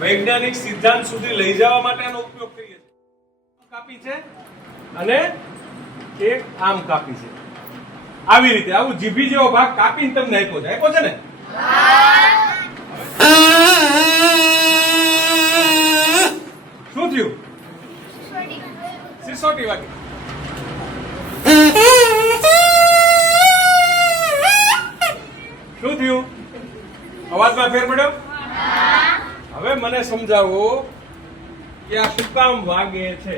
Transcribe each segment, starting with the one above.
વૈજ્ઞાનિક સિદ્ધાંત સુધી લઈ જવા માટે આનો ઉપયોગ કરીએ છીએ. કાપી છે અને એક આમ કાપી છે. આવી રીતે આવું જીભી જેવો ભાગ કાપીને તમને આપ્યો છે ને? શું થયું? સિસોટી વાગી. શું થયું? અવાજમાં ફેર પડ્યો? હવે મને સમજાવો કે આ શું કામ વાગે છે?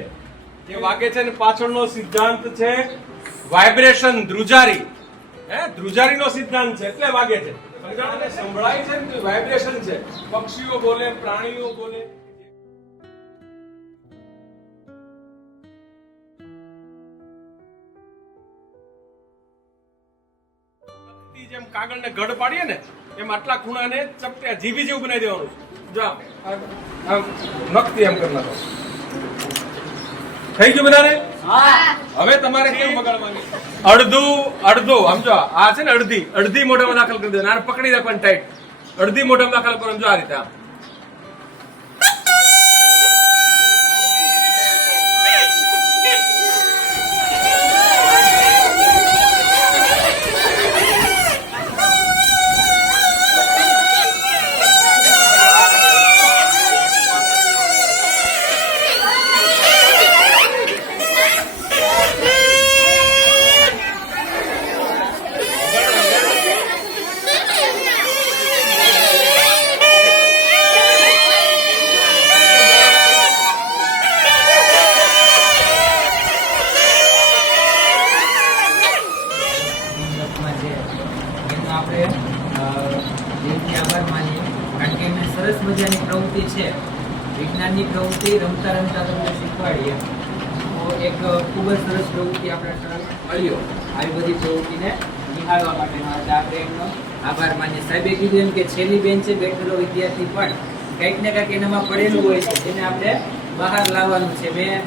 જે વાગે છે ને પાછળનો સિદ્ધાંત છે વાઇબ્રેશન, ધ્રુજારી. ધ્રુજારીનો સિદ્ધાંત છે એટલે વાગે છે. સમજાણો? સંભળાય છે ને વાઇબ્રેશન છે. પક્ષીઓ બોલે, પ્રાણીઓ બોલે. જેમ કાગળને ગઢ પાડીએ ને એમ આટલા ખૂણાને ચપટે જીભી જેવું બનાવી દેવાનું. જો આમ નખથી એમ કરી નાખો. થઈ ગયું બધાને? હવે તમારે કેવું બગાડવાની? અડધો સમજો. આ છે ને અડધી મોઢામાં દાખલ કરી દેવાનું. આને પકડી રાખવાની ટાઈટ. અડધી મોઢામાં દાખલ કરો. જો આ રીતે આમ. સરસ મજાની પ્રવૃત્તિ છે. વિજ્ઞાનની પ્રવૃત્તિ રમતા રમતા તમને શીખવાડીએ તો એક ખૂબ જ સરસ પ્રવૃત્તિ આપણે મળ્યો. આવી બધી પ્રવૃત્તિને નિહાળવા માટેનો આપણે એમનો આભાર માનીએ. સાહેબે કીધું એમ કે છેલ્લી બેન્ચે બેઠેલો વિદ્યાર્થી પણ કંઈક ને કંઈક એનામાં પડેલું હોય છે જેને આપણે બહાર લાવવાનું છે. મેં